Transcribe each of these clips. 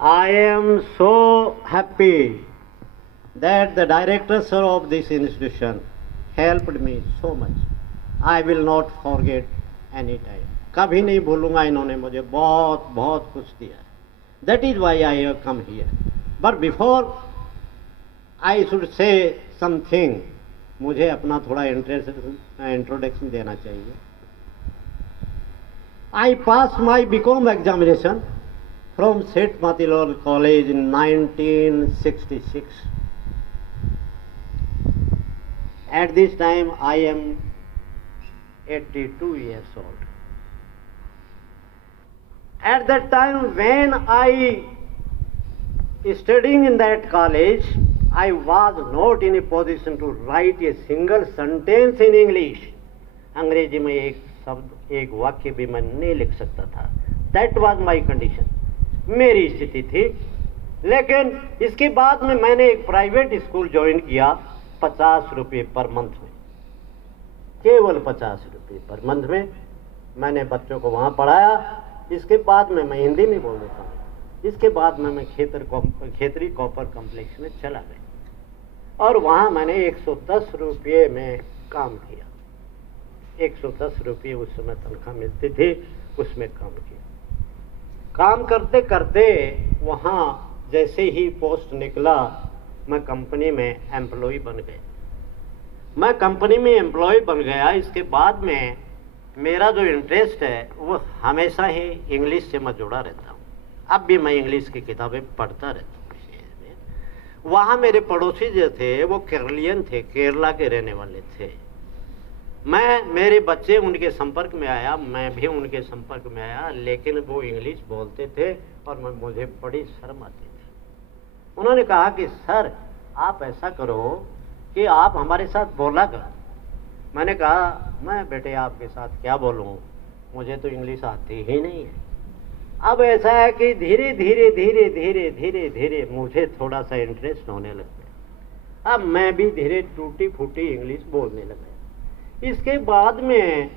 I am so happy that the director sir of this institution helped me so much. I will not forget any time. कभी नहीं भूलूंगा, इन्होंने मुझे बहुत बहुत कुछ दिया. That is why I have come here. But before I should say something, मुझे अपना थोड़ा इंट्रोडक्शन देना चाहिए. I passed my BCom examination from St. Matilal College in 1966. At this time I am 82 years old. At that time when I studying in that college, I was not in a position to write a single sentence in English. अंग्रेजी में एक शब्द, एक वाक्य भी मैं नहीं लिख सकता था. That was my condition. मेरी स्थिति थी. लेकिन इसके बाद में मैंने एक प्राइवेट स्कूल ज्वाइन किया 50 रुपये पर मंथ में, केवल 50 रुपये पर मंथ में मैंने बच्चों को वहाँ पढ़ाया. इसके बाद में मैं हिंदी में बोल देता हूँ. इसके बाद में मैं खेतरी कॉपर कॉम्प्लेक्स में चला गया और वहाँ मैंने 110 रुपये में काम किया. 110 रुपये उस समय तनख्वाह मिलती थी, उसमें काम किया. काम करते करते वहाँ जैसे ही पोस्ट निकला, मैं कंपनी में एम्प्लॉय बन गया. मैं कंपनी में एम्प्लॉय बन गया. इसके बाद में मेरा जो इंटरेस्ट है वो हमेशा ही इंग्लिश से मैं जुड़ा रहता हूँ. अब भी मैं इंग्लिश की किताबें पढ़ता रहता हूँ. वहाँ मेरे पड़ोसी जो थे वो केरलियन थे, केरला के रहने वाले थे. मेरे बच्चे उनके संपर्क में आया, मैं भी उनके संपर्क में आया, लेकिन वो इंग्लिश बोलते थे और मुझे बड़ी शर्म आती थी. उन्होंने कहा कि सर आप ऐसा करो कि आप हमारे साथ बोला करो. मैंने कहा मैं बेटे आपके साथ क्या बोलूँ, मुझे तो इंग्लिश आती ही नहीं है. अब ऐसा है कि धीरे धीरे धीरे धीरे धीरे धीरे मुझे थोड़ा सा इंटरेस्ट होने लग गया. अब मैं भी धीरे टूटी फूटी इंग्लिश बोलने लगा. इसके बाद में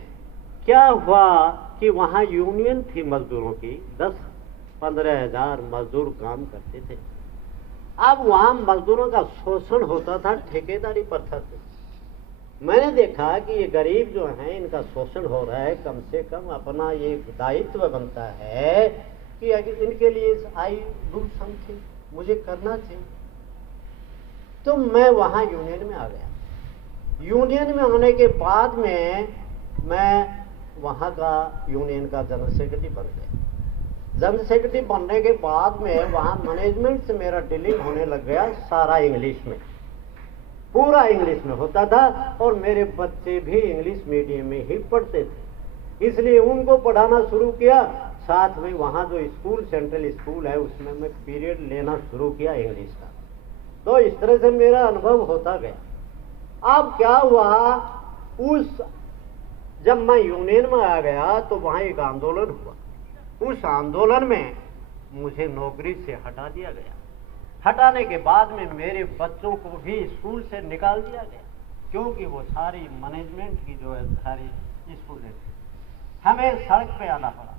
क्या हुआ कि वहाँ यूनियन थी मजदूरों की, 10-15 हज़ार मजदूर काम करते थे. अब वहाँ मजदूरों का शोषण होता था, ठेकेदारी प्रथा से. मैंने देखा कि ये गरीब जो हैं इनका शोषण हो रहा है. कम से कम अपना ये दायित्व बनता है कि इनके लिए आई डू समथिंग, मुझे करना चाहिए. तो मैं वहाँ यूनियन में आ गया. यूनियन में आने के बाद में मैं वहाँ का यूनियन का जनरल सेक्रेटरी बन गया. जनरल सेक्रेटरी बनने के बाद में वहाँ मैनेजमेंट से मेरा डीलिंग होने लग गया. सारा इंग्लिश में, पूरा इंग्लिश में होता था और मेरे बच्चे भी इंग्लिश मीडियम में ही पढ़ते थे, इसलिए उनको पढ़ाना शुरू किया. साथ में वहाँ जो स्कूल, सेंट्रल स्कूल है, उसमें मैं पीरियड लेना शुरू किया इंग्लिश का. तो इस तरह से मेरा अनुभव होता गया. अब क्या हुआ, जब मैं यूनियन में आ गया तो वहाँ एक आंदोलन हुआ. उस आंदोलन में मुझे नौकरी से हटा दिया गया. हटाने के बाद में मेरे बच्चों को भी स्कूल से निकाल दिया गया, क्योंकि वो सारी मैनेजमेंट की जो है सारी स्कूलें थी. हमें सड़क पे आना पड़ा.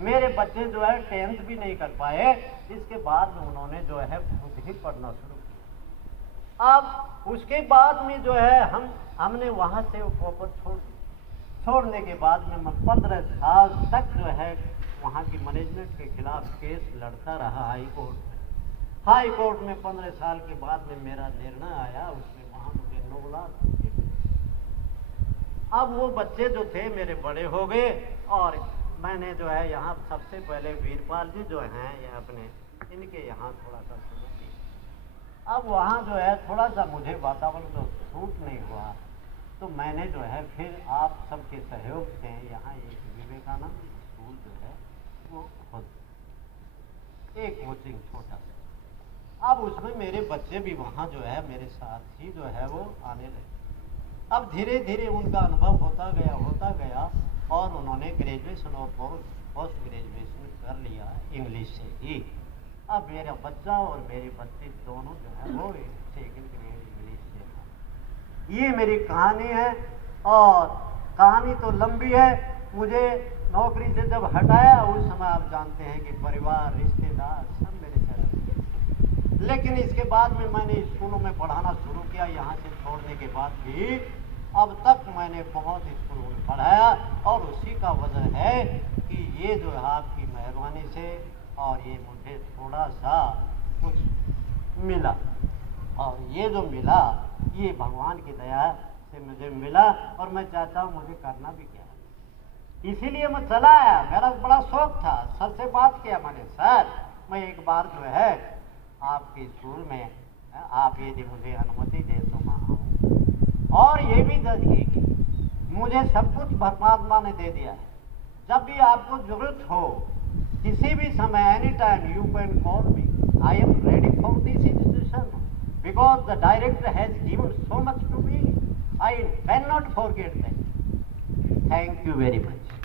मेरे बच्चे जो है 10th भी नहीं कर पाए. इसके बाद में उन्होंने जो है खुद ही पढ़ना शुरू किया. अब उसके बाद में जो है हमने वहाँ से कॉपर छोड़ दी. छोड़ने के बाद में मैं 15 साल तक जो है वहाँ की मैनेजमेंट के खिलाफ केस लड़ता रहा हाई कोर्ट में. हाई कोर्ट में 15 साल के बाद में मेरा निर्णय आया. उसमें वहाँ मुझे 9 लाख रुपये मिले. अब वो बच्चे जो थे मेरे बड़े हो गए और मैंने जो है यहाँ सबसे पहले वीरपाल जी जो हैं ये अपने, इनके यहाँ थोड़ा सा शुरू किया. अब वहाँ जो है थोड़ा सा मुझे वातावरण जो सूट नहीं हुआ, तो मैंने जो है फिर आप सबके सहयोग से यहाँ एक विवेकानंद स्कूल जो है वो खोल, एक कोचिंग छोटा सा. अब उसमें मेरे बच्चे भी वहाँ जो है मेरे साथ ही जो है वो आने लगे. अब धीरे धीरे उनका अनुभव होता गया और उन्होंने ग्रेजुएशन और पोस्ट ग्रेजुएशन कर लिया इंग्लिश से ही. अब मेरा बच्चा और मेरे बच्चे दोनों जो है वो सेकंड ग्रेड इंग्लिश से था. ये मेरी कहानी है और कहानी तो लंबी है. मुझे नौकरी से जब हटाया उस समय आप जानते हैं कि परिवार, रिश्तेदार सब मेरे लेकिन इसके बाद में मैंने स्कूलों में पढ़ाना शुरू किया। यहाँ से छोड़ने के बाद भी अब तक मैंने बहुत स्कूलों में पढ़ाया, और उसी का वजह है कि ये जो है आपकी मेहरबानी से, और ये मुझे थोड़ा सा कुछ मिला, और ये जो मिला ये भगवान की दया से मुझे मिला, और मैं चाहता हूँ मुझे करना भी क्या है। इसीलिए मैं चला आया, मेरा बड़ा शौक था। सर से बात किया मैंने, सर मैं एक बार जो है आपके स्कूल में, आप यदि मुझे अनुमति दे तो मैं आऊँ। और ये भी देखिए कि मुझे सब कुछ परमात्मा ने दे दिया है। जब भी आपको जरूरत हो, किसी भी समय, any time you can call me, I am ready for this institution, because the director has given so much to me, I can not forget that. Thank you very much.